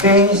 23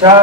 4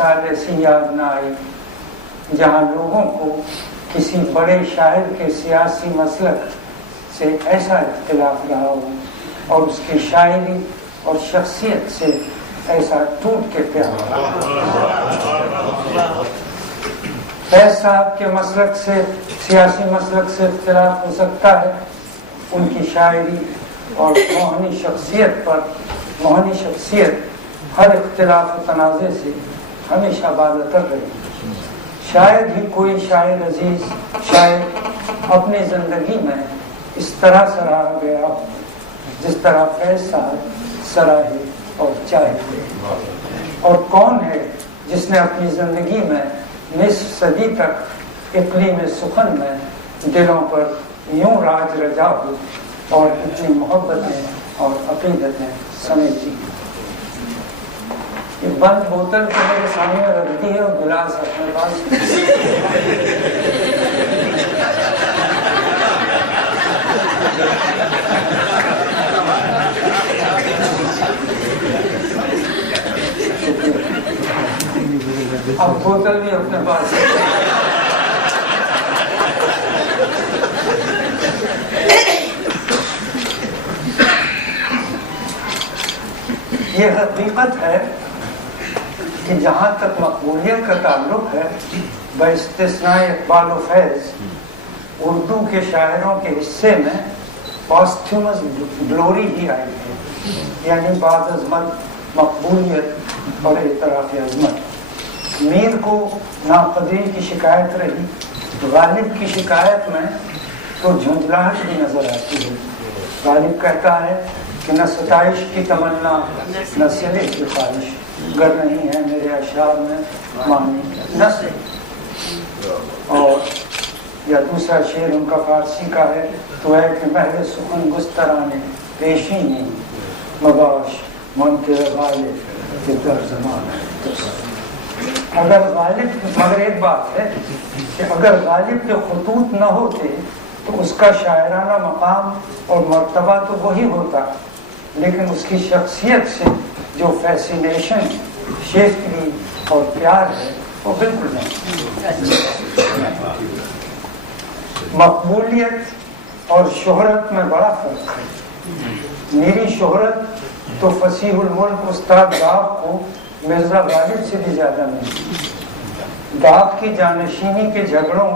مثال ایسی یاد نہ آئی جہاں لوگوں کو کسی بڑے شاعر کے سیاسی مسلک سے ایسا اختلاف رہا ہو اور اس کی شاعری اور شخصیت سے ایسا ٹوٹ کے پیار فیض صاحب کے مسلک سے سیاسی مسلک سے اختلاف ہو سکتا ہے، ان کی شاعری اور موہنی شخصیت ہر اختلاف و تنازع سے ہمیشہ بالاتر رہی۔ شاید ہی کوئی شاعر عزیز شاعر اپنی زندگی میں اس طرح سراہا گیا جس طرح فیض صاحب سراہے اور چاہے، اور کون ہے جس نے اپنی زندگی میں نصف صدی تک اقلیم سخن میں دلوں پر یوں راج رجا ہو اور اتنی محبتیں اور عقیدتیں سمیٹی۔ یہ بند بوتل کو میرے سامنے رکھ دی ہے اور گلاس اپنے پاس اب بوتل بھی اپنے پاس یہ حقیقت ہے کہ جہاں تک مقبولیت کا تعلق ہے، باستثناء اقبال و فیض، اردو کے شاعروں کے حصے میں پاسٹیومس گلوری ہی آئی ہے، یعنی بعد عظمت، مقبولیت اور اعتراف عظمت۔ میر کو ناقدری کی شکایت رہی، غالب کی شکایت میں تو جھنجھلاہٹ بھی نظر آتی ہے۔ غالب کہتا ہے کہ نہ ستائش کی تمنا نہ صلح کی خواہش، گر نہیں ہے میرے اشعار میں معنی نہ سے۔ اور یا دوسرا شعر ان کا فارسی کا ہے، تو ہے کہ مہر سخن گسترانے پیشی نہیں مباش منکر غالب کہ در زمان ہے۔ اگر غالب، مگر ایک بات ہے کہ اگر غالب کے خطوط نہ ہوتے تو اس کا شاعرانہ مقام اور مرتبہ تو وہی ہوتا، لیکن اس کی شخصیت سے جو فیسینیشن، شیفلی اور پیار ہے وہ بالکل نہیں۔ مقبولیت اور شہرت میں بڑا فرق ہے۔ میری شہرت تو فصیح الملک استاد داغ کو مرزا غالب سے بھی زیادہ نہیں۔ داغ کی جانشینی کے جھگڑوں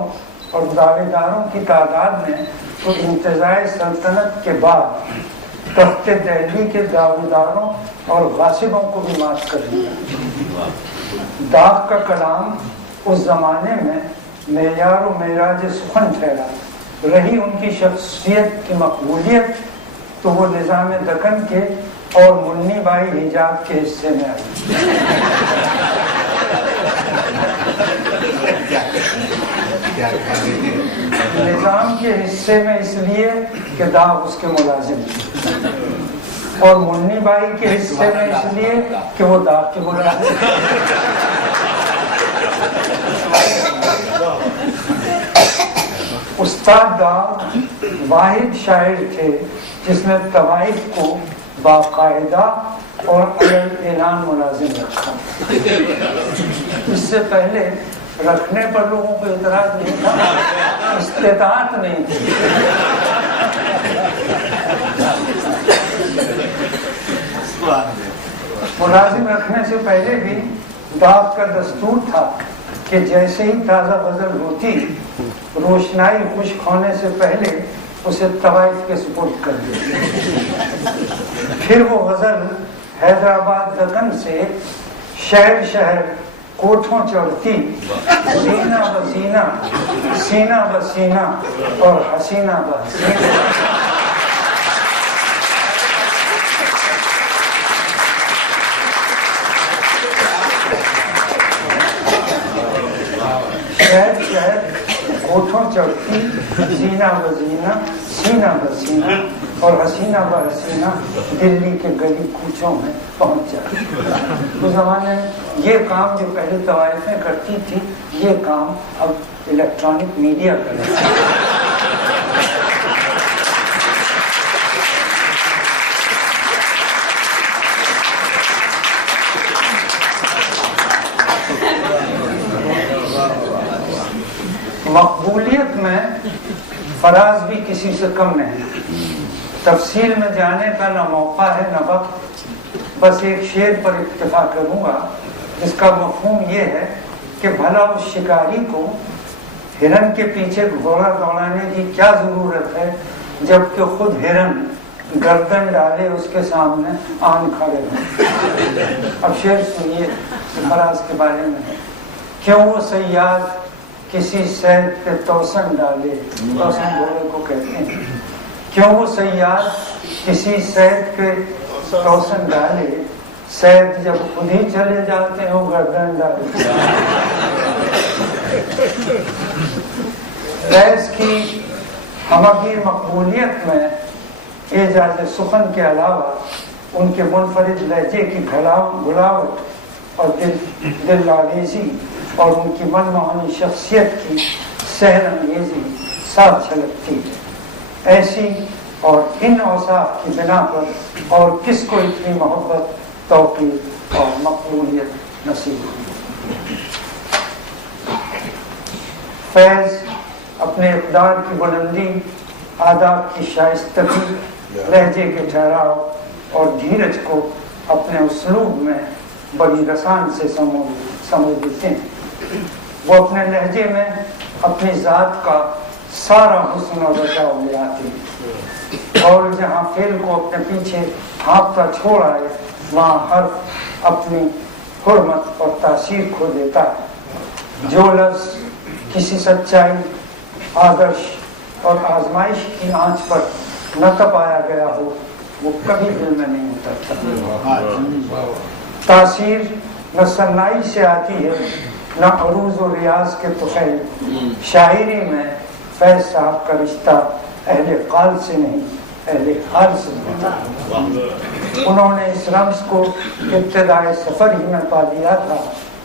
اور دعوے داروں کی تعداد نے تو انتزاع سلطنت کے بعد تخت دہلی کے دعوے داروں اور غاصبوں کو بھی مات کر دیا۔ داغ کا کلام اس زمانے میں معیار و معراج سخن ٹھہرا، رہی ان کی شخصیت کی مقبولیت تو وہ نظام دکن کے اور منی بائی حجاب کے حصے میں آئی۔ نظام کے حصے میں اس لیے کہ داغ اس کے ملازم تھے، اور منی بائی کے حصے میں اس لیے کہ وہ داغ کے ملازم تھے۔ استاد داغ واحد شاعر تھے جس نے طوائف کو باقاعدہ اور اعلان ملازم رکھا۔ اس سے پہلے رکھنے پر لوگوں کو اعتراض نہیں تھا، استطاعت نہیں تھی۔ ملازم رکھنے سے پہلے بھی داغ کا دستور تھا کہ جیسے ہی تازہ غزل ہوتی، روشنائی خشک ہونے سے پہلے اسے طوائف کے سپرد کر دیا۔ پھر وہ غزل حیدرآباد دکن سے شہر شہر کوٹھوں چڑھتی، سینہ بسینہ، سینہ بسینہ اور حسینہ بحسینہ۔ شہر شہر کوٹھوں چڑھتی، زینہ بزینہ، سینہ بسینہ اور حسینہ بحسینہ دلی کے گلی کوچوں میں پہنچ جاتی۔ اس زمانے میں یہ کام جو پہلے طوائفیں کرتی تھی، یہ کام اب الیکٹرانک میڈیا کرے۔ مقبولیت میں فراز بھی کسی سے کم نہیں. تفصیل میں جانے کا نہ موقع ہے نہ وقت. بس ایک شعر پر اکتفا کروں گا جس کا مفہوم یہ ہے کہ بھلا اس شکاری کو ہرن کے پیچھے گھوڑا دوڑانے کی کیا ضرورت ہے جبکہ خود ہرن گردن ڈالے اس کے سامنے آن کھڑے ہیں. اب شعر سنیے فراز کے بارے میں ہے. کیوں وہ صیاد کسی صید پہ توسن ڈالے, توسن گھوڑے کو کہتے ہیں, کیوں وہ صیاد کسی صید پہ توسن ڈالے, صید جب خود ہی چلے جاتے ہیں وہ گردن ڈالے. فیض کی ہمگیر مقبولیت میں اعجاز سخن کے علاوہ ان کے منفرد لہجے کی گھلاوٹ اور دل آویزی اور ان کی منموہنی شخصیت کی سحر انگیزی صاف جھلکتی ہے. ایسی اور ان اوصاف کی بنا پر اور کس کو اتنی محبت, توقیر اور مقبولیت نصیب ہوئی. فیض اپنے اقدار کی بلندی, آداب کی شائستگی, لہجے کے ٹھہراؤ اور دھیرج کو اپنے اسلوب میں بڑی رسان سے سمجھ دیتے ہیں. وہ اپنے لہجے میں اپنی ذات کا سارا حسن اور رجاؤ لے آتے ہیں اور جہاں فعل کو اپنے پیچھے ہانپتا چھوڑ آئے وہاں حرف اپنی حرمت اور تاثیر کھو دیتا ہے. جو لفظ کسی سچائی, آدرش اور آزمائش کی آنچ پر نہ تپایا گیا ہو وہ کبھی دل میں نہیں اترتا. تاثیر نہ سنائی سے آتی ہے نہ عروض و ریاض کے طفیل. شاعری میں فیض صاحب کا رشتہ اہل قال سے نہیں اہل حال سے ہوتا. انہوں نے اس رمز کو ابتدائے سفر ہی میں پا لیا تھا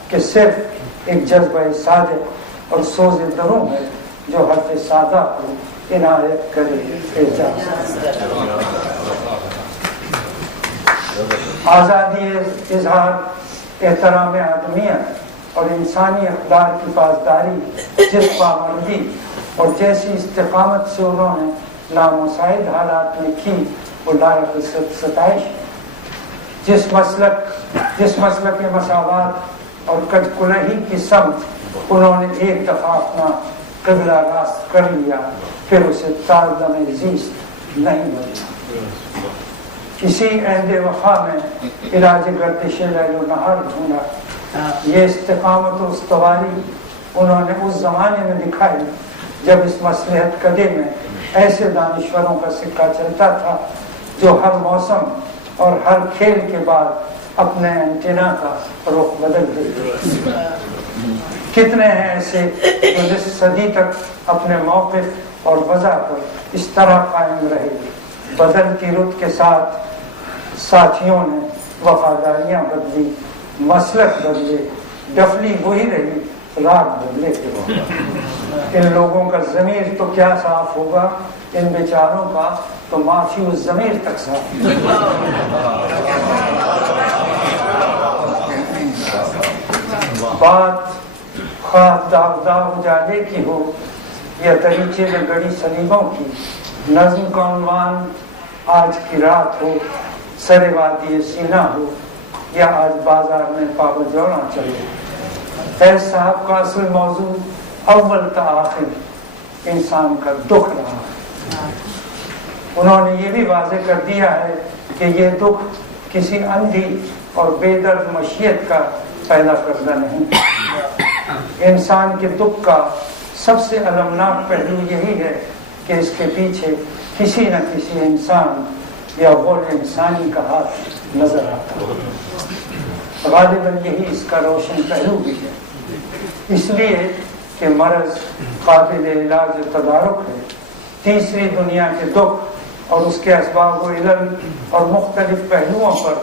کہ صرف ایک جذبہ صادق اور سوز دروں ہے جو حرف سادہ کو عنایت کرے اعجاز. آزادی اظہار, احترام آدمیت اور انسانی اقدار کی پاسداری, جس پابندی اور جیسی استقامت سے انہوں نے نامساعد حالات میں کی وہ لائق ستائش. جس مسلک مساوات اور کج کلہی کی سمت انہوں نے ایک دفعہ اپنا قبلہ راست کر لیا پھر اسے تالدم زیست نہیں بدلا. اسی عہد وفا میں علاج گردش لیل و نہار ڈھونڈا. یہ استقامت و استواری انہوں نے اس زمانے میں دکھائی جب اس مصلحت کدے میں ایسے دانشوروں کا سکہ چلتا تھا جو ہر موسم اور ہر کھیل کے بعد اپنے اینٹینا کا رخ بدل دیتے. کتنے ہیں ایسے جو اس صدی تک اپنے موقف اور وضع پر اس طرح قائم رہے. بدلتی رت کے ساتھ ساتھیوں نے وفاداریاں بدلی, مسلک بدلے, ڈفلی وہی رہی, راگ بدلے تھے. ان لوگوں کا ضمیر تو کیا صاف ہوگا, ان بیچاروں کا تو معافی اس ضمیر تک صاف. بات خواہ داغ اجالے کی ہو یا دریچے میں گڑی سلیموں کی, نظم کا عنوان آج کی رات ہو, سر وادی سینہ ہو یا آج بازار میں پاو جوڑا چلے. فیض صاحب کا اصل موضوع اول تا آخر انسان کا دکھ رہا ہے. انہوں نے یہ بھی واضح کر دیا ہے کہ یہ دکھ کسی اندھی اور بے درد مشیت کا پیدا کردہ نہیں. انسان کے دکھ کا سب سے المناک پہلو یہی ہے کہ اس کے پیچھے کسی نہ کسی انسان یا غول انسانی کا ہاتھ نظر آتا ہے. غالباً یہی اس کا روشن پہلو بھی ہے, اس لیے کہ مرض قابل علاج تدارک ہے. تیسری دنیا کے دکھ اور اس کے اسباب و علل اور مختلف پہلوؤں پر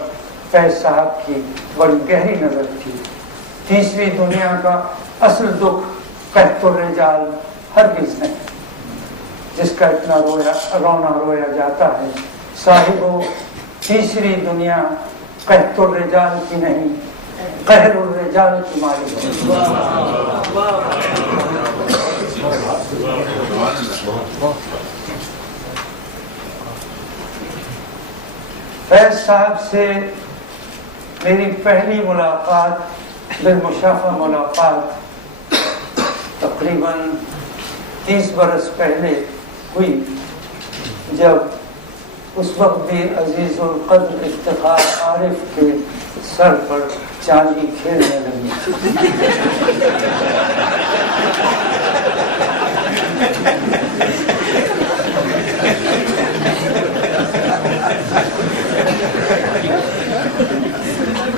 فیض صاحب کی بڑی گہری نظر تھی. تیسری دنیا کا اصل دکھ قحط الرجال ہرگز نہیں جس کا اتنا رونا رویا جاتا ہے. صاحبو تیسری دنیا قحط الرجال کی نہیں قہر الرجال کی مالک ہے. فیض صاحب سے میری پہلی ملاقات بالمشافہ ملاقات تقریباً 30 برس پہلے ہوئی، جب اس وقت بھی عزیز القدر افتخار عارف کے سر پر چاندی کھیلنے لگی۔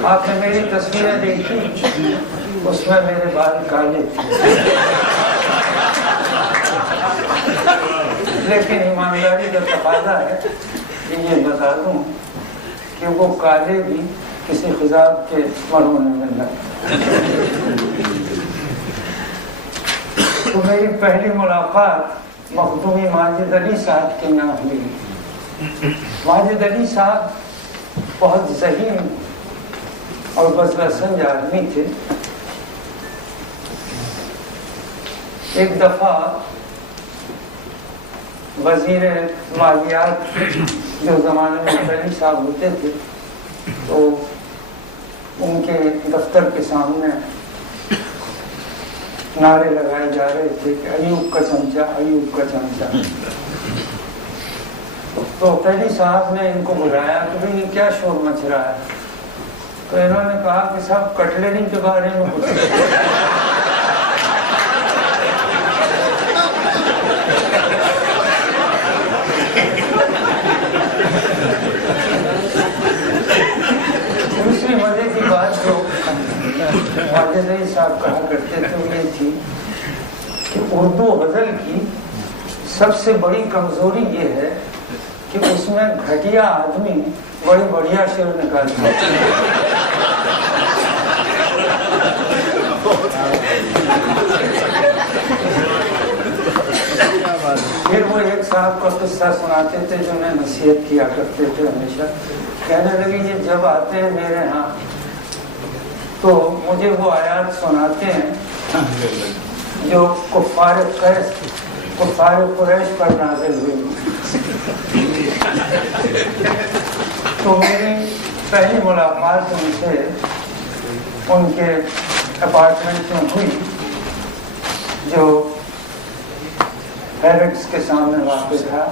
آپ نے میری تصویریں دیکھی، اس میں میرے بال کالے تھے، لیکن ایمانداری کا تقاضا ہے کہ یہ بتا دوں کہ وہ کالے بھی کسی خضاب کے مرہون میں لگے۔ تو میری پہلی ملاقات مخدومی ماجد علی صاحب کے نام ہوئی۔ ماجد علی صاحب بہت ذہین اور بزرگ سنج آدمی تھے۔ ایک دفعہ وزیر مالیات جو زمانے میں علی صاحب ہوتے تھے، تو ان کے دفتر کے سامنے نعرے لگائے جا رہے تھے کہ ایوب کا چمچہ، ایوب کا چمچہ۔ تو علی صاحب نے ان کو بلایا کہ بھئی یہ کیا شور مچ رہا ہے؟ تو انہوں نے کہا کہ صاحب کٹلری کے بارے میں کچھ دوسری مزے کی بات جو ماجد علی صاحب کہا کرتے تھے وہ یہ تھی کہ اردو غزل کی سب سے بڑی کمزوری یہ ہے کہ اس میں گھٹیا آدمی بڑی بڑھیا شعر نکالتا ہے۔ پھر وہ ایک صاحب کا قصہ سناتے تھے جو انہیں نصیحت کیا کرتے تھے ہمیشہ، کہنے لگے یہ جب آتے ہیں میرے ہاں تو مجھے وہ آیات سناتے ہیں جو کفار قریش پر نازل ہوئی۔ تو میری پہلی ملاقات ان سے ان کے اپارٹمنٹ میں ہوئی جو ہیرٹس کے سامنے واقع تھا۔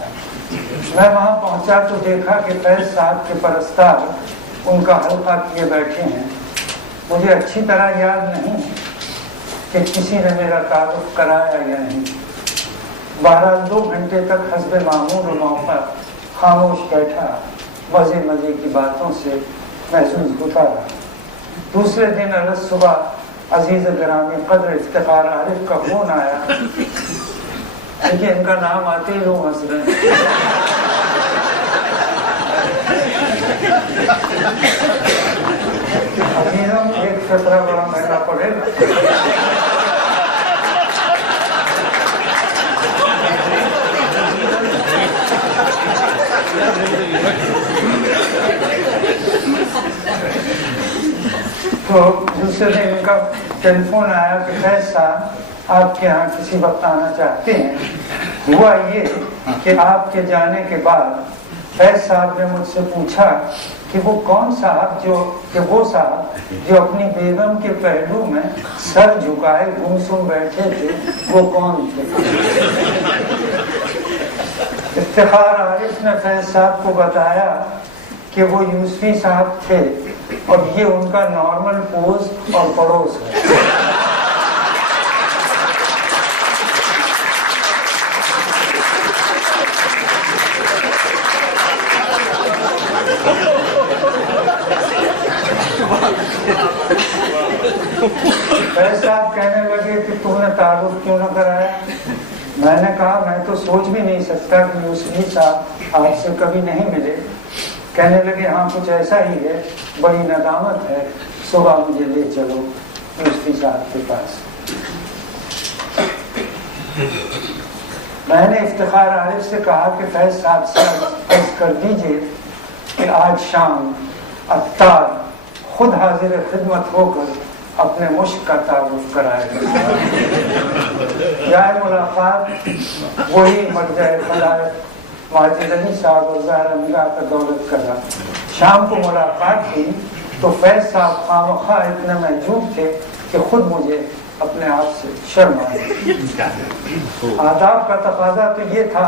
میں وہاں پہنچا تو دیکھا کہ فیض صاحب کے پرستار ان کا حلقہ کیے بیٹھے ہیں۔ مجھے اچھی طرح یاد نہیں کہ کسی نے میرا تعارف کرایا یا نہیں۔ بہرحال 2 گھنٹے تک حسب معمول و موقع خاموش بیٹھا، مزے مزے کی باتوں سے محسوس ہوتا رہا۔ دوسرے دن الگ صبح عزیز گرامی قدر افتخار عارف کا فون آیا۔ دیکھیے ان کا نام آتے ہی لوگ ہنس رہے ہیں۔ عزیزم ایک فطرہ بڑا مہنگا پڑے گا۔ تو دوسرے دن ان کا ٹیلی فون آیا کہ فیض صاحب آپ کے ہاں کسی وقت آنا چاہتے ہیں۔ ہوا یہ کہ آپ کے جانے کے بعد فیض صاحب نے مجھ سے پوچھا کہ وہ کون صاحب وہ صاحب جو اپنی بیگم کے پہلو میں سر جھکائے گمسم بیٹھے تھے وہ کون تھے؟ افتخار عارف نے فیض صاحب کو بتایا کہ وہ یوسفی صاحب تھے اور یہ ان کا نارمل پوز اور پڑوس ہے۔ فیض صاحب کہنے لگے کہ تم نے تعارف کیوں نہ کرایا؟ میں نے کہا میں تو سوچ بھی نہیں سکتا کہ یوسفی صاحب آپ سے کبھی نہیں ملے۔ کہنے لگے ہاں کچھ ایسا ہی ہے، بڑی ندامت ہے، صبح مجھے لے چلو یوسفی صاحب کے پاس۔ میں نے افتخار عارف سے کہا کہ فیض صاحب سے عرض کر دیجئے کہ آج شام عطار خود حاضر خدمت ہو کر اپنے مشک کا تعارف کرائے گا. جائے ملاقات وہی مرجع خلائق ماجد علی صاحب اور ظاہرہ نگاہ کا دولت کرا. شام کو ملاقات ہوئی تو فیض صاحب خواہ اتنے محجوب تھے کہ خود مجھے اپنے آپ سے شرم آئی. آداب کا تقاضا تو یہ تھا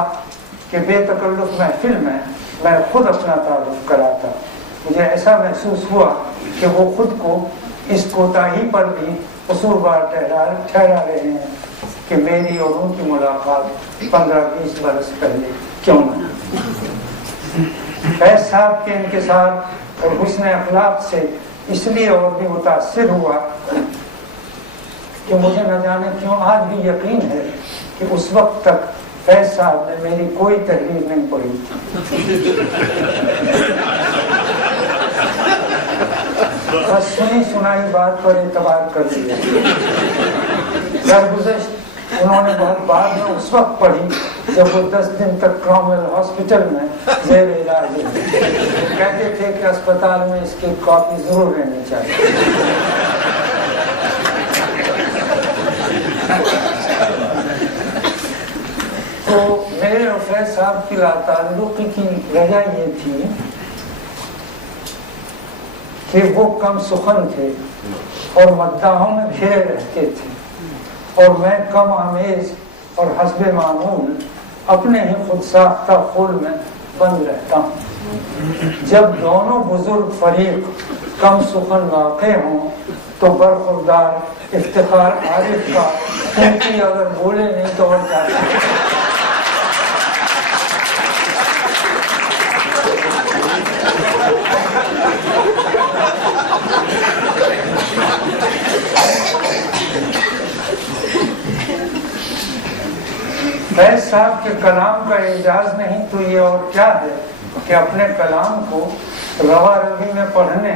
کہ بے تکلف محفل میں خود اپنا تعارف کراتا. مجھے ایسا محسوس ہوا کہ وہ خود کو اس کوتاہی پر بھی قصوروار ٹھہرا رہے ہیں کہ میری اور ان کی ملاقات 15-20 برس پہلے کیوں نہ. فیض صاحب کے انکسار اور حسن اخلاق سے اس لیے اور بھی متاثر ہوا کہ مجھے نہ جانے کیوں آج بھی یقین ہے کہ اس وقت تک فیض صاحب نے میری کوئی تحریر نہیں پڑھی تھی. بس سنی سنائی بات پر اعتبار کر لیا. درگزشت انہوں نے بہت بعد میں اس وقت پڑھی جب وہ 10 دن تک کرومویل ہاسپٹل میں زیر علاج ہے. کہتے تھے کہ اسپتال میں اس کی کاپی ضرور رہنی چاہیے. تو میرے اور فیض صاحب کی لاتعلقی کی وجہ یہ تھی کہ وہ کم سخن تھے اور مداحوں میں گھرے رہتے تھے اور میں کم آمیز اور حسب معمول اپنے ہی خود ساختہ خول میں بند رہتا ہوں. جب دونوں بزرگ فریق کم سخن واقع ہوں تو برخوردار افتخار عارف کا کیونکہ اگر بولے نہیں تو اور جاتا. فیض صاحب کے کلام کا اعجاز نہیں تو یہ اور کیا ہے کہ اپنے کلام کو روا روی میں پڑھنے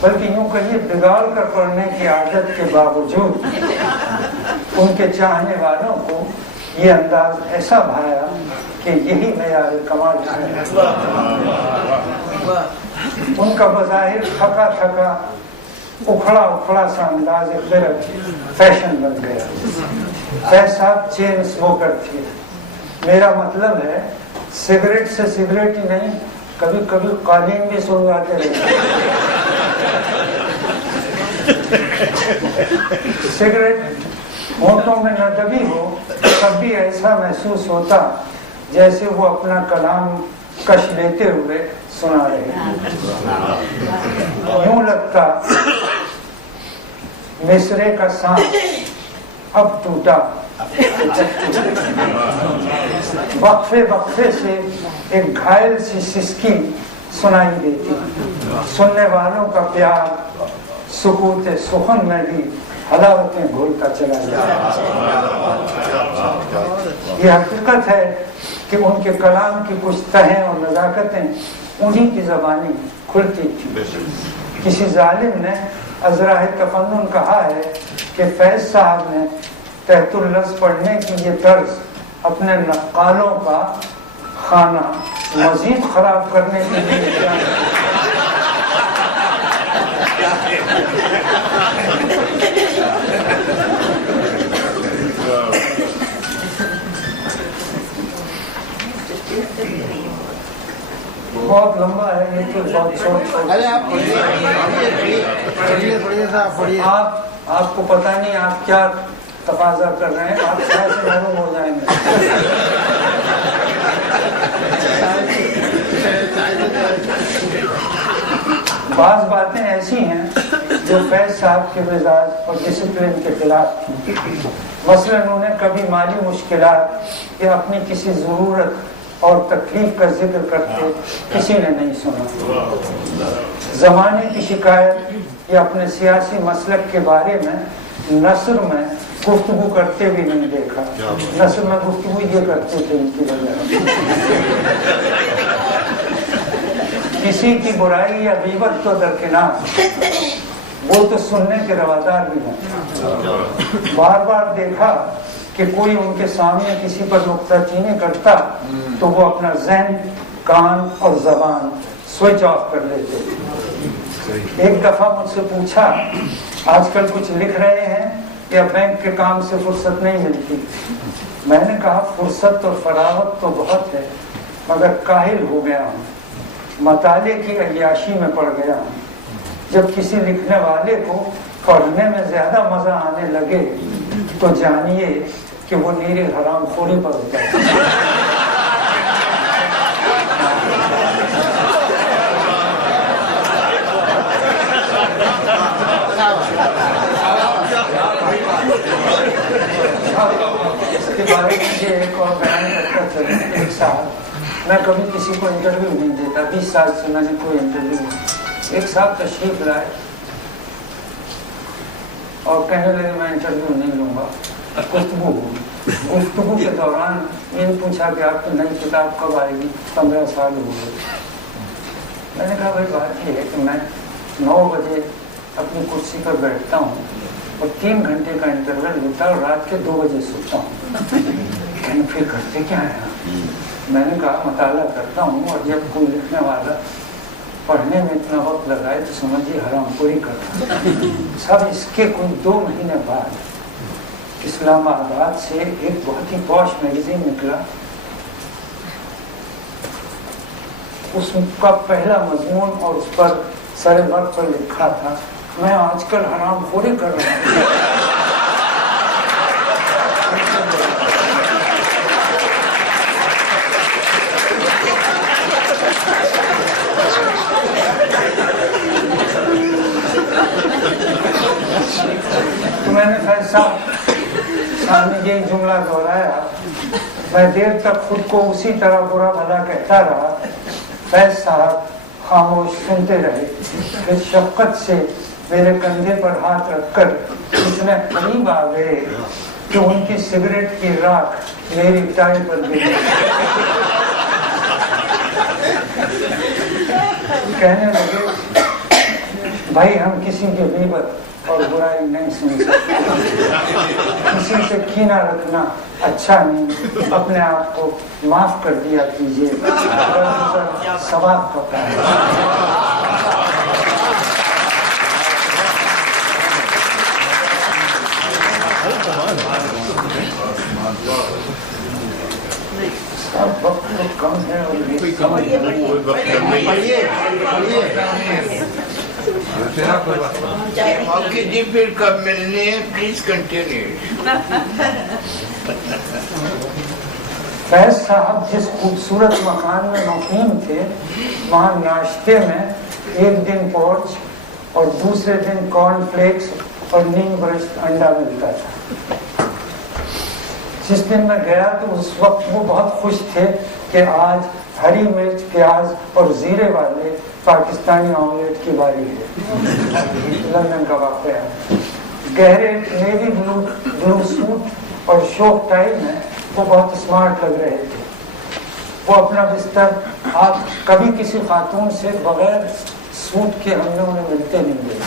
بلکہ یوں کہیے بگاڑ کر پڑھنے کی عادت کے باوجود ان کے چاہنے والوں کو یہ انداز ایسا بھایا کہ یہی معیار کمال ہے. ان کا بظاہر تھکا تھکا اکھڑا سا انداز ایک فیشن بن گیا. فیض صاحب چین اسموکر تھے. میرا مطلب ہے سگریٹ سے سگریٹ ہی نہیں کبھی کبھی قالین بھی سلگاتے رہتے. سگریٹ ہونٹوں میں نہ دبی ہو تب بھی ایسا محسوس ہوتا جیسے وہ اپنا کلام کش لیتے ہوئے سنا رہے ہیں. یوں لگتا مصرے کا سانپ اب ٹوٹا. وقفے سے ایک گھائل سی سسکی سنائی دیتی. سننے والوں کا پیار سکوت سخن میں بھی حلاوتیں گھولتا چلا جاتا. یہ حقیقت ہے کہ ان کے کلام کی کچھ تہیں اور نزاکتیں انہی کی زبانی کھلتی تھی. کسی ظالم نے ازراہ تفنن کہا ہے کہ فیض صاحب نے تحت اللفظ پڑھنے کی یہ طرز اپنے نقالوں کا خانہ مزید خراب کرنے کے لیے بہت لمبا ہے. یہ تو بہت چھوٹ. آپ کو پتہ نہیں آپ کیا تقاضا کر رہے ہیں. آپ شاید سے محروم ہو جائیں گے. بعض باتیں ایسی ہیں جو فیض صاحب کے مزاج اور ڈسپلن کے خلاف تھی. مثلا انہوں نے کبھی مالی مشکلات یا اپنی کسی ضرورت اور تکلیف کا ذکر کرتے کسی نے نہیں سنا. زمانے کی شکایت یا اپنے سیاسی مسلک کے بارے میں نثر میں گفتگو کرتے بھی نہیں دیکھا. نثر میں گفتگو یہ کرتے تھے ان کی وجہ. کسی کی برائی یا غیبت تو درکنار وہ تو سننے کے روادار بھی ہیں. بار بار دیکھا کہ کوئی ان کے سامنے کسی پر نکتہ چینی کرتا تو وہ اپنا ذہن کان اور زبان سوئچ آف کر لیتے. ایک دفعہ مجھ سے پوچھا آج کل کچھ لکھ رہے ہیں یا بینک کے کام سے فرصت نہیں ملتی. میں نے کہا فرصت اور فراغت تو بہت ہے مگر کاہل ہو گیا ہوں, مطالعے کی عیاشی میں پڑ گیا ہوں. جب کسی لکھنے والے کو پڑھنے میں زیادہ مزہ آنے لگے تو جانیے کہ وہ نیرے حرام خوری پر ہوتا ہے. اس کے بارے میں مجھے ایک اور بیان کرتا چلیں. ایک سال میں کبھی کسی کو انٹرویو نہیں دیتا, 20 سال سے میں نے کوئی انٹرویو نہیں. ایک صاحب تشریف لائے اور کہنے لگے میں انٹرویو نہیں لوں گا, گفتگو ہوگی. گفتگو کے دوران یہ پوچھا کہ آپ کی نئی کتاب کب آئے گی, 15 سال ہو گئے. میں نے کہا بھائی بات یہ ہے کہ میں 9 بجے اپنی کرسی پر بیٹھتا ہوں اور 3 گھنٹے کا انٹرول ہوتا ہے اور رات کے 2 بجے سوتا ہوں. کہیں پھر کرتے کیا ہے؟ میں نے کہا مطالعہ کرتا ہوں, اور جب کوئی لکھنے والا پڑھنے میں اتنا وقت لگائے تو سمجھیے حرام خوری کرتا. سب اس کے کوئی 2 مہینے بعد اسلام آباد سے ایک بہت ہی پوش میگزین نکلا. اس کا پہلا مضمون اور اس پر سر ورق پر لکھا تھا میں آج کل حرام خوری کر رہا ہوں. تو میں نے فیصلہ سامنے یہی جملہ دہرایا. میں دیر تک خود کو اسی طرح برا بھلا کہتا رہا. فیض صاحب خاموش سنتے رہے. پھر شفقت سے میرے کندھے پر ہاتھ رکھ کر اتنے قریب آ گئے کہ ان کی سگریٹ کی راکھ میری ٹائی پر گری. کہنے لگے بھائی ہم کسی کی غیبت اور برائی نہیں سن سکتے, کسی سے کینہ رکھنا اچھا نہیں, اپنے آپ کو معاف کر دیا کیجیے, ثواب کا کام ہے. سب وقت کم ہے آپ کی جی پھر کب ملنے ہیں, پلیز کنٹینیو. فیض صاحب جس خوبصورت مکان میں مقیم تھے وہاں ناشتے میں ایک دن پورچ اور دوسرے دن کارن فلیکس اور نیم برشت انڈا ملتا تھا. جس دن میں گیا تو اس وقت وہ بہت خوش تھے کہ آج ہری مرچ پیاز اور زیرے والے پاکستانی آملیٹ کی باری ہے. لندن کا واقعہ. گہرے نیوی بلو سوٹ اور شوق ٹائی میں وہ بہت اسمارٹ لگ رہے تھے. وہ اپنا بستر آپ کبھی کسی خاتون سے بغیر سوٹ کے ہم نے انہیں ملتے نہیں گئے.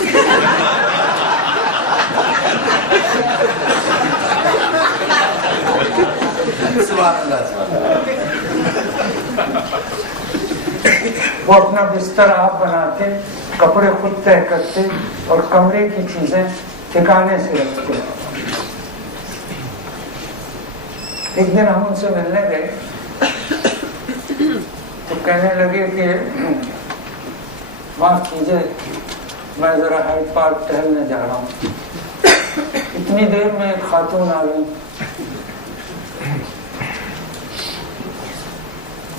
وہ اپنا بستر آپ بناتے, کپڑے خود طے کرتے اور کمرے کی چیزیں ٹھکانے سے رکھتے. ایک دن ہم ان سے ملنے گئے تو کہنے لگے کہ معاف کیجیے میں ذرا ہائیڈ پارک ٹہلنے جا رہا ہوں. اتنی دیر میں ایک خاتون آ گئی,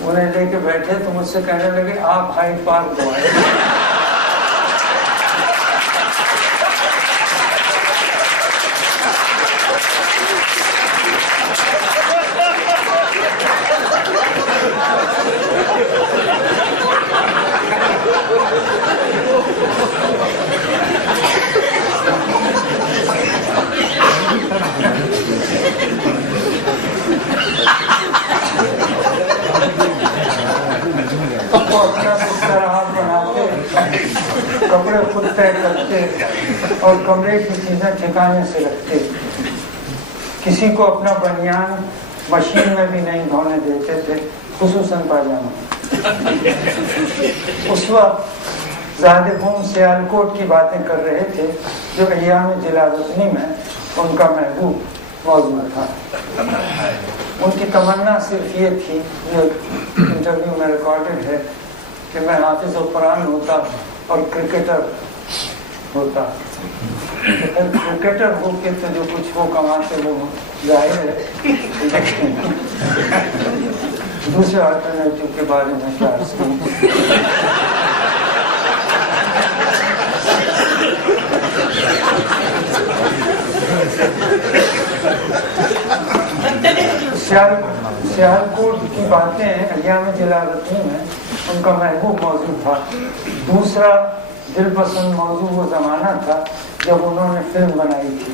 انہیں لے کے بیٹھے تو مجھ سے کہنے لگے آپ ہائیڈ پارک دوائے. کپڑے خود طے کرتے اور کمرے کی چیزیں ٹھکانے سے رکھتے. کسی کو اپنا بنیان مشین میں بھی نہیں دھونے دیتے تھے, خصوصاً پاجامہ. اس وقت زاہد قوم سیالکوٹ کی باتیں کر رہے تھے جو ایام جلاوطنی میں ان کا محبوب موضوع تھا. ان کی تمنا صرف یہ تھی، یہ انٹرویو میں ریکارڈڈ ہے، کہ میں حافظ قرآن ہوتا اور کرکٹر ہوتا. کرکٹر ہو کے تو جو کچھ وہ کماتے وہ ظاہر ہے، لیکن دوسرے آلٹرنیٹو کے بارے میں کیا عرض کروں. سیالکوٹ کی باتیں ایام جلاوطنی میں ان کا محبوب موضوع تھا. دوسرا دل پسند موضوع وہ زمانہ تھا جب انہوں نے فلم بنائی تھی.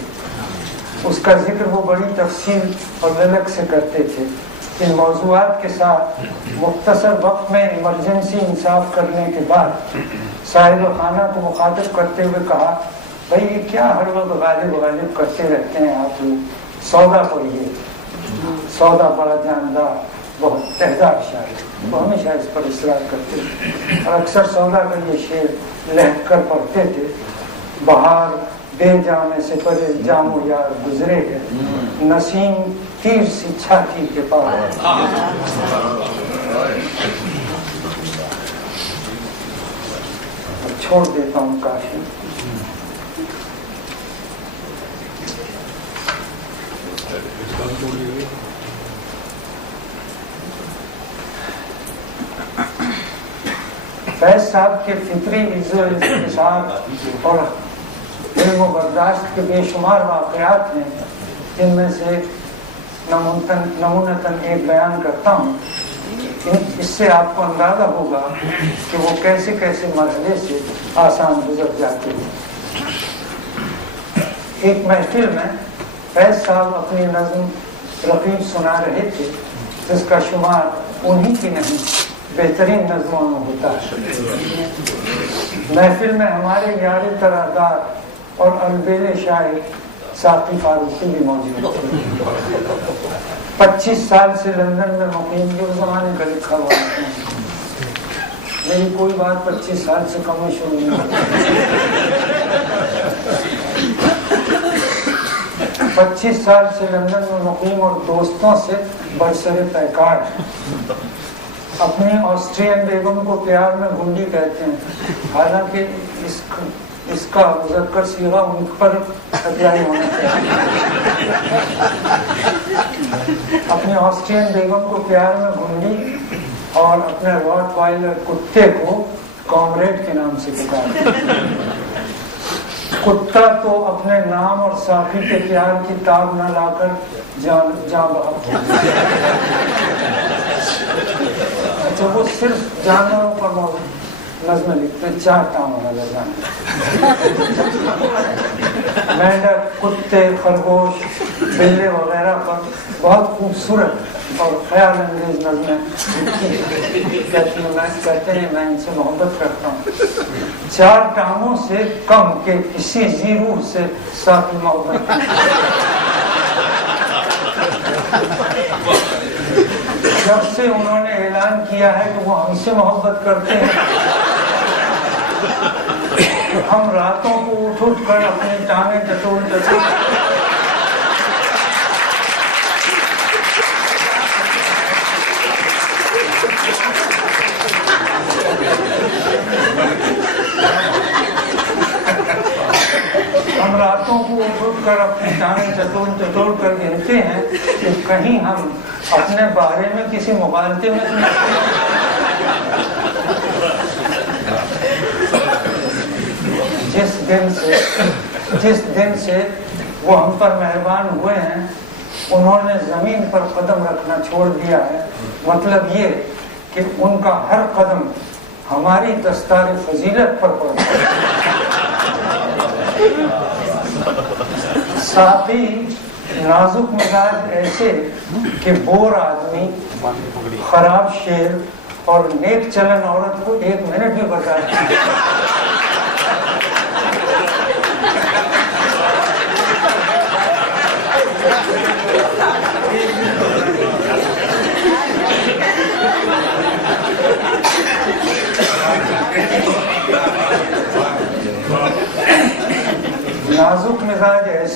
اس کا ذکر وہ بڑی تفصیل اور للک سے کرتے تھے. ان موضوعات کے ساتھ مختصر وقت میں ایمرجنسی انصاف کرنے کے بعد صاحب خانہ کو مخاطب کرتے ہوئے کہا، بھائی یہ کیا ہر وقت غالب کرتے رہتے ہیں آپ لوگ، سودا پڑھیے. سودا بڑا جاندار، بہت تہذار شاعر، وہ ہمیشہ اس پر اصرار کرتے تھے اور اکثر سودا کا یہ شعر لہک کر پڑھتے تھے، بہار بے جامے سے پرے جام و یار گزرے ہے، نسیم تیر سی چھاتی کے پاس. چھوڑ دیتا ہوں کافی. فیض صاحب کے فطری عز و انکسار اور علم و برداشت کے بے شمار واقعات ہیں، جن میں سے نمونتاً ایک بیان کرتا ہوں. اس سے آپ کو اندازہ ہوگا کہ وہ کیسے کیسے مرحلے سے آسان گزر جاتے ہیں. ایک محفل میں فیض صاحب اپنی نظم رقیب سنا رہے تھے، جس کا شمار انہی کی نہیں بہترین نظموں میں ہوتا ہے. محفل میں ہمارے یار طرحدار اور البیل شاعر ساقی فاروقی بھی موجود تھے. 25 سال سے لندن میں مقیم، جو زمانے کا لکھا ہوا ہے. میری کوئی بات 25 سال سے کم شروع نہیں ہوتی. 25 سال سے لندن میں مقیم اور دوستوں سے برسر پیکار. اپنی آسٹرین بیگم کو پیار میں گنڈی کہتے ہیں، حالانکہ اس کا مذکر صیغہ ان پر اپلائی ہونا چاہیے. اپنی آسٹرین بیگم کو پیار میں گنڈی اور اپنے راٹ وائلر کتے کو کامریڈ کے نام سے پکارتے. کتا تو اپنے نام اور ساقی کے پیار کی تاب نہ لا کر جان بحق. اچھا، وہ صرف جانوروں پر نظمیں لکھتے، 4 ٹانگوں والا جانور، مینڈک، کتے، خرگوش، بلے وغیرہ پر بہت خوبصورت اور خیال انگیز نظمیں کہتے ہیں میں ان سے محبت کرتا ہوں. 4 ٹانگوں سے کم کے کسی زیرو سے ساقی محبت. جب سے انہوں نے اعلان کیا ہے کہ وہ ہم سے محبت کرتے ہیں، ہم راتوں کو اٹھ کر اپنی ٹانگیں ٹٹول چٹول کر گنتے ہیں کہ کہیں ہم اپنے بارے میں کسی مغالطے میں جس دن سے وہ ہم پر مہربان ہوئے ہیں، انہوں نے زمین پر قدم رکھنا چھوڑ دیا ہے. مطلب یہ کہ ان کا ہر قدم ہماری دستار فضیلت پر پڑتا ہے. ساقی نازک مزاج ایسے کہ بور آدمی، خراب شعر اور نیک چلن عورت کو 1 منٹ بھی برداشت نہیں.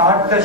8-10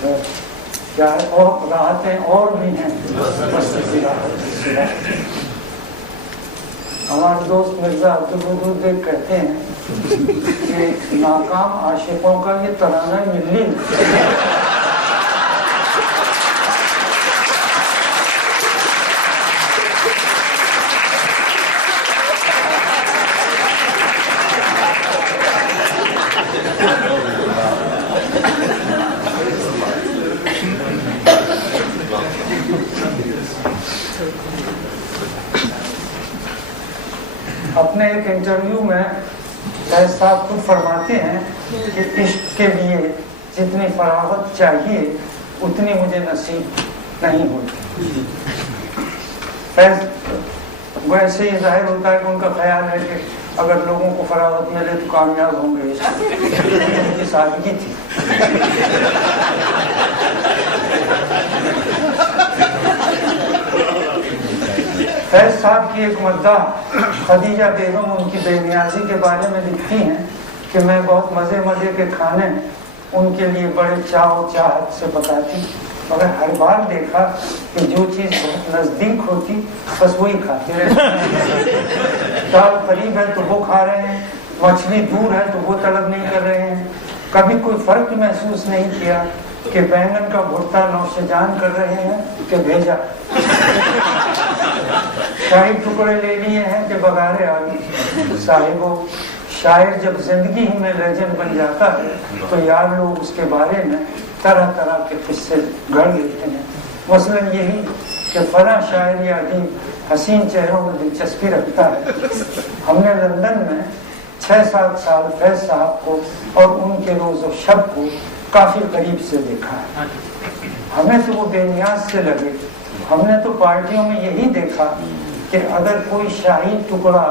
کیا ہے اور راحتیں اور بھی ہیں بس راحت. ہمارے دوست مرزا عبدالودود بیگ کہتے ہیں کہ ناکام عاشقوں کا یہ ترانہ ملی اپنے ایک انٹرویو میں فیض صاحب خود فرماتے ہیں کہ عشق کے لیے جتنی فراغت چاہیے اتنی مجھے نصیب نہیں ہوتی. فیض ویسے ہی ظاہر ہوتا ہے کہ ان کا خیال ہے کہ اگر لوگوں کو فراغت ملے تو کامیاب ہوں گے. ان کی سادگی تھی. فیض صاحب کی ایک مداح خدیجہ بیگم ان کی بے نیازی کے بارے میں لکھتی ہیں کہ میں بہت مزے کے کھانے ان کے لیے بڑے چاہت سے پکاتی, مگر ہر بار دیکھا کہ جو چیز بہت نزدیک ہوتی بس وہی کھاتے رہتے. دال قریب ہے تو وہ کھا رہے ہیں, مچھلی دور ہے تو وہ طلب نہیں کر رہے ہیں. کبھی کوئی فرق محسوس نہیں کیا کہ بینگن کا بھرتا نوش جان کر رہے ہیں کہ بھیجا, شاہی ٹکڑے لے لیے ہیں کہ بغارے آ گئی. صاحبو, شاعر جب زندگی ہی میں لیجنڈ بن جاتا ہے تو یار لوگ اس کے بارے میں طرح طرح کے قصے گھڑ لیتے ہیں. مثلاً یہی کہ فلاں شاعر یا ادیب حسین چہروں میں دلچسپی رکھتا ہے. ہم نے لندن میں 6-7 سال فیض صاحب کو اور ان کے روز و شب کو کافی قریب سے دیکھا ہے. ہمیں تو وہ بے نیاز سے لگے. ہم نے تو پارٹیوں میں یہی دیکھا کہ اگر کوئی شاہی ٹکڑا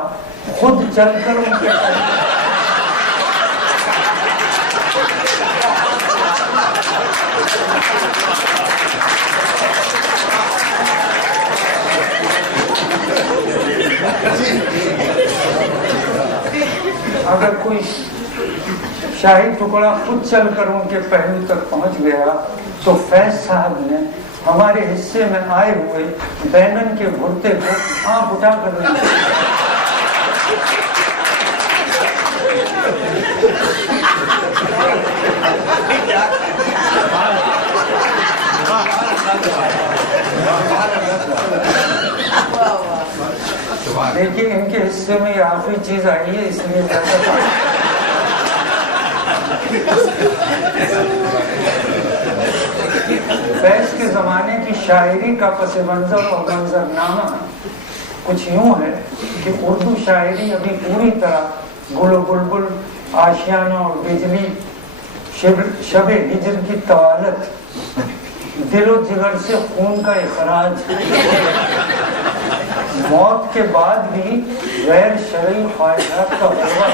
خود چل کر ان کے اگر کوئی شاہی ٹکڑا خود چل کر ان کے پہلو تک پہنچ گیا تو فیض صاحب نے ہمارے حصے میں آئے ہوئے بینگن کے بھرتے کو آنکھ اٹھا کر دیکھیے ان کے حصے میں یہ آخری چیز آئی ہے, اس لیے فیض کے زمانے کی شاعری کا پس منظر اور منظرنامہ کچھ یوں ہے کہ اردو شاعری ابھی پوری طرح گل و بلبل, آشیانہ اور بجلی, شب ہجر کی طوالت, دل و جگر سے خون کا اخراج, موت کے بعد بھی غیر شرعی خواہشات کا ہوگا.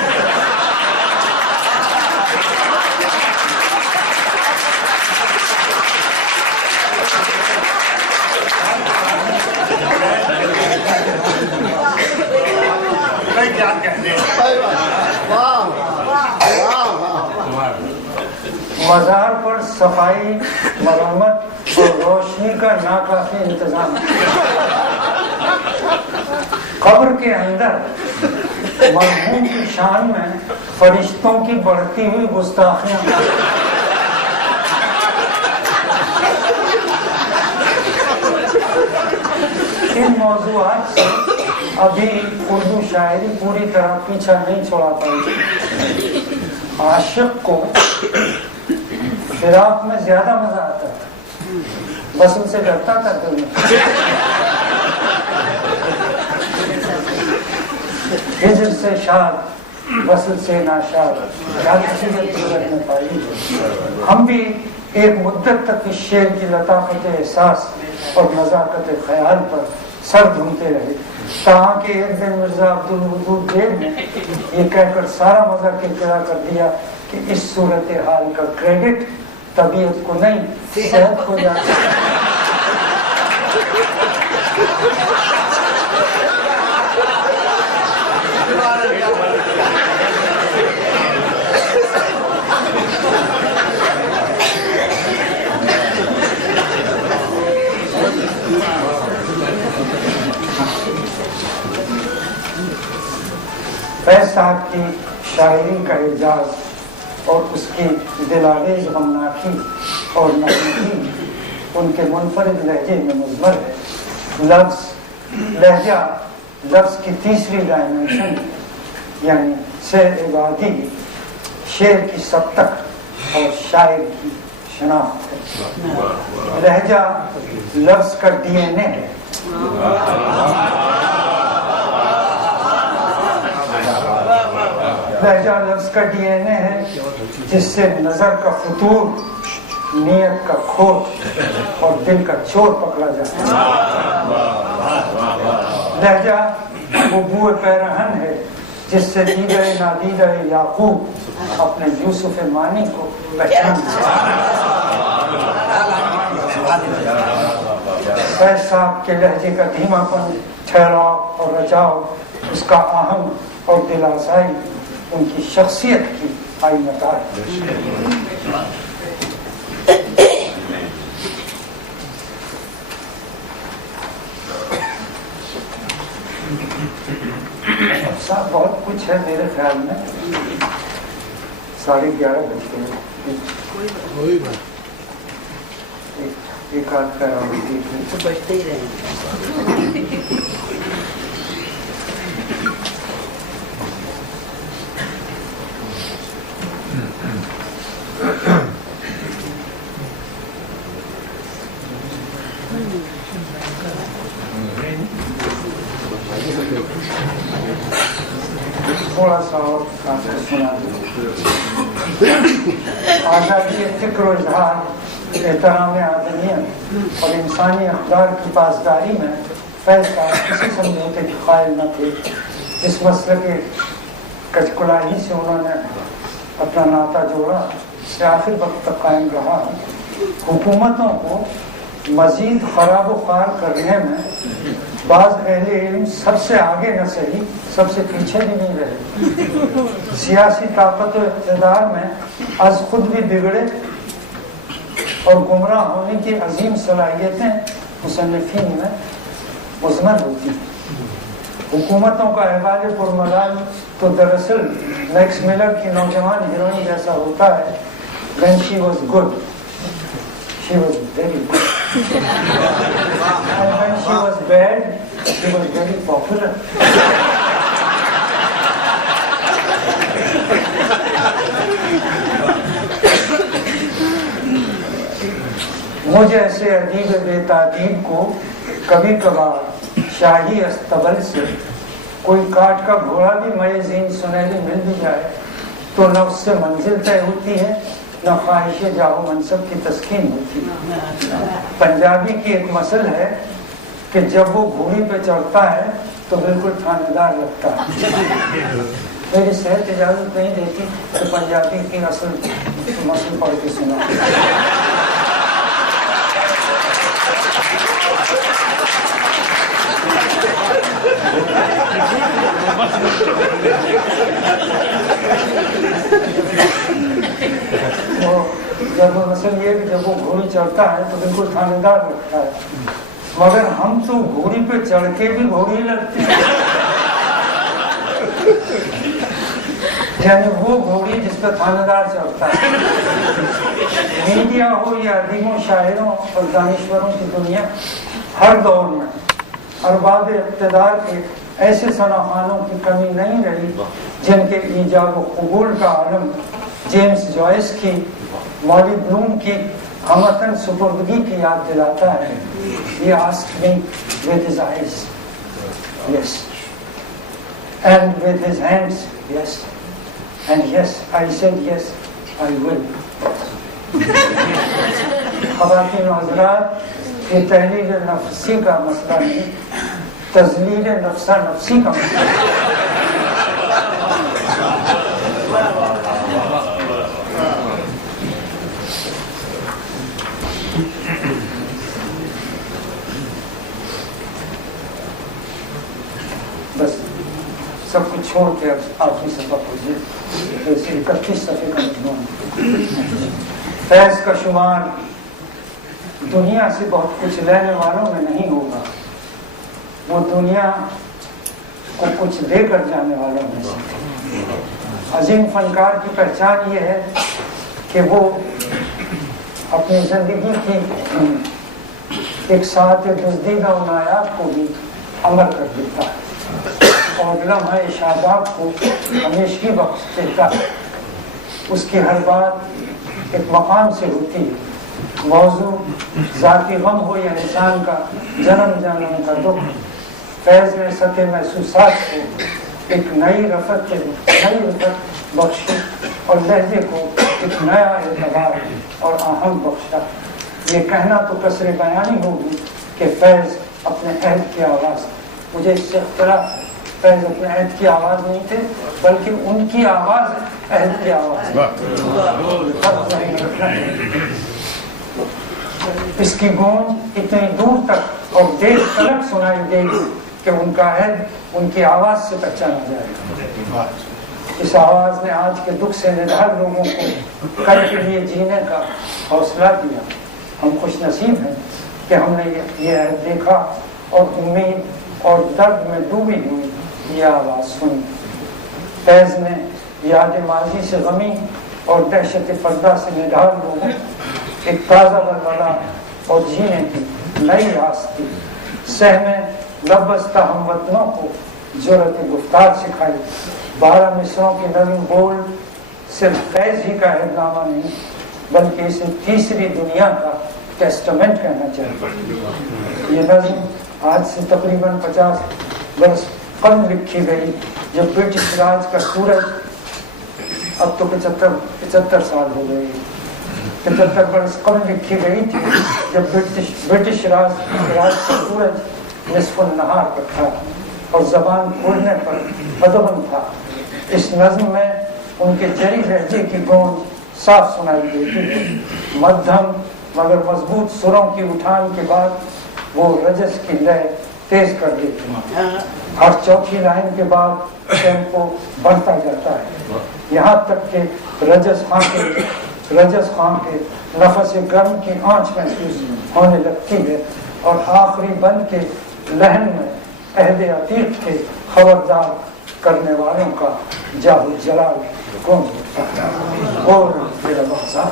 مزار پر صفائی, مرمت اور روشنی کا ناکافی انتظام. قبر کے اندر مرحوم کی شان میں فرشتوں کی بڑھتی ہوئی گستاخیاں. ان موضوعات سے ابھی اردو شاعری پوری طرح پیچھا نہیں چھوڑا پائی. عاشق کو فراق میں زیادہ مزہ آتا تھا, بس ان سے ڈرتا تھا دل میں. ہجر سے شاد, وصل سے ناشاد, کیا کسی میں پائی. ہم بھی ایک مدت تک اس شعر کی لطافت احساس اور نزاکت خیال پر سر دھنتے رہے, تاکہ ایک دن مرزا عبدالودود بیگ نے یہ کہہ کر سارا مزہ کرکرا کر دیا کہ اس صورتحال کا کریڈٹ طبیعت کو نہیں صحت کو جاتا ہے. صاحب کی شاعری کا اعجاز اور اس کی دلاویز غمناکی اور نغمگی ان کے منفرد لہجے میں مضمر ہے. لہجہ لفظ کی تیسری ڈائمینشن یعنی شعر عبادی شعر کی سبتک اور شاعر کی شناخت ہے. لہجہ لفظ کا DNA ہے. لہجہ لفظ کا DNA ہے جس سے نظر کا فطور، نیت کا کھوٹ اور دل کا چور پکڑا جاتا ہے. لہجہ وہ بوئے پیرہن ہے جس سے دیدہ نادیدہ یعقوب اپنے یوسف مانی کو پہچان فیض صاحب کے لہجے کا دھیما پن، ٹھہراؤ اور رچاؤ، اس کا آہنگ اور دل آسائی ان کی شخصیت کی آئینہ ہے. صاحب بہت کچھ ہے میرے خیال میں. 11:30 بج گئے. ایک آدھ پیرا تو بچتے ہی رہے. تھوڑا سا اور سنا دوں. آزادی فکر و اظہار، احترام آدمیت اور انسانی اقدار کی پاسداری میں فیض صاحب کسی سمجھوتے کے قائل نہ تھے. اس مسئلے کے کچکلاہی سے انہوں نے اپنا ناطہ جوڑا سے آخر وقت تک قائم رہا. حکومتوں کو مزید خراب و خوار کرنے میں بعض اہل علم سب سے آگے نہ صحیح سب سے پیچھے بھی نہیں رہے. سیاسی طاقت و اقتدار میں از خود بھی بگڑے اور گمراہ ہونے کی عظیم صلاحیتیں مصنفین میں مضمر ہوتی ہیں. حکومتوں کا احوال پرملال تو دراصل میکس ملر کی نوجوان ہیروئن جیسا ہوتا ہے. When she was good, she was very good. And when she was bad, she was very popular. مجھے ایسے ادیب بے تعدیب کو کبھی کبھار شاہی استبل سے کوئی کاٹ کا گھوڑا بھی میزین سنہری مل بھی جائے تو نہ اس سے منزل طے ہوتی ہے نہ خواہش جاہو منصب کی تسکین ہوتی ہے. پنجابی کی ایک مثل ہے کہ جب وہ گھوڑی پہ چڑھتا ہے تو بالکل تھانے دار لگتا ہے. میری صحت اجازت نہیں دیتی کہ پنجابی کی اصل مسل پڑھ کے سنا. جب مسئلہ یہ کہ جب وہ گھوڑی چڑھتا ہے تو بالکل تھانے دار لگتا ہے، مگر ہم تو گھوڑی پہ چڑھ کے بھی گھوڑی لگتے ہیں. یعنی وہ گھوڑی جس پہ تھانے دار چڑھتا ہے. میڈیا ہو یا ادیبوں، شاعروں اور دانشوروں کی دنیا، ہر دور میں ارباب اقتدار کے ایسے صناخانوں کی کمی نہیں رہی جن کے ایجاب و قبول کا عالم جیمز جوائس کی، مولی بلوم کی ہمتن سپردگی کی یاد دلاتا ہے. He asked me with his eyes, yes, and with his hands, yes, and yes, I said yes, I will. خواتین و حضرات، یہ تحلیل نفسی کا مسئلہ نہیں، تذلیل نفسہ نفسی کا مسئلہ. بس سب کچھ چھوڑ کے اب آخری سبق ہو جائے. 31 صفحے کا مجموعہ. فیض کا شمار دنیا سے بہت کچھ لینے والوں میں نہیں ہوگا، وہ دنیا کو کچھ دے کر جانے والوں میں سے. عظیم فنکار کی پہچان یہ ہے کہ وہ اپنی زندگی کی ایک ساتھ دزدیدہ و نایاب کو بھی عمل کر دیتا ہے اور لمحہ شاداب کو ہمیشگی بخش دیتا ہے. اس کی ہر بات ایک مقام سے ہوتی ہے. موضوع ذاتی غم ہو یا انسان کا جنم جاننے کا دکھ، فیض میں سطح محسوسات کو ایک نئی رفت بخشی اور لہجے کو ایک نیا اعتبار اور آہنگ بخشا. یہ کہنا تو کثر بیانی ہوگی کہ فیض اپنے عہد کی آواز، مجھے اس سے اختلاف ہے. فیض اپنے عہد کی آواز نہیں تھے بلکہ ان کی آواز عہد کی آواز. اس کی گونج اتنی دور تک اور دیر تلک سنائی دے گی کہ ان کا عہد ان کی آواز سے پہچانا جائے گا. اس آواز نے آج کے دکھ سے نڈھال لوگوں کو کل کے لیے جینے کا حوصلہ دیا. ہم خوش نصیب ہیں کہ ہم نے یہ عہد دیکھا اور امید اور درد میں ڈوبی ہوئی یہ آواز سنی. فیض نے یاد ماضی سے غمی اور دہشت فردا سے نڈھال لوگوں ایک تازہ ولولہ اور جینے کی نئی آس دی. سہمے لبستہ ہم وطنوں کو جرأت گفتار سکھائی. 12 مصروں کی نظم بول صرف فیض ہی کا عہد نامہ نہیں بلکہ اسے تیسری دنیا کا ٹیسٹمنٹ کہنا چاہیے. یہ نظم آج سے تقریباً 50 برس قبل لکھی گئی جب برٹش راج کا سورج، اب تو 75 سال ہو گئے، 75 برس قبل لکھی گئی تھی جب برٹش راج کا سورج نصف النہار پر تھا اور زبان کھولنے پر مدون تھا. اس نظم میں ان کے جری لہجے کی گونج صاف سنائی دیتی ہے. مدھم مگر مضبوط سروں کی اٹھان کے بعد وہ رجس کی لے تیز کر دیتی ہے. ہر چوتھی لائن کے بعد ٹیمپو بڑھتا جاتا ہے یہاں تک کہ رجس خان کے نفس گرم کی آنچ محسوس ہونے لگتی ہے اور آخری بند کے لہن میں عہد عتیق کے خبردار کرنے والوں کا جاہ جلال گونج اٹھتا ہے. اور میرا بازار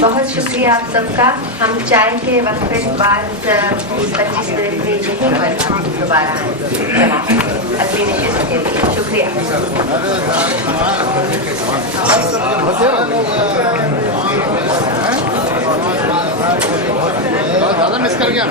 بہت شکریہ آپ سب کا. ہم چائے کے وقفے کے بعد 25 منٹ میں یہیں پر ہم دوبارہ اگلی نشست کے لیے. شکریہ. زیادہ مس کر گیا.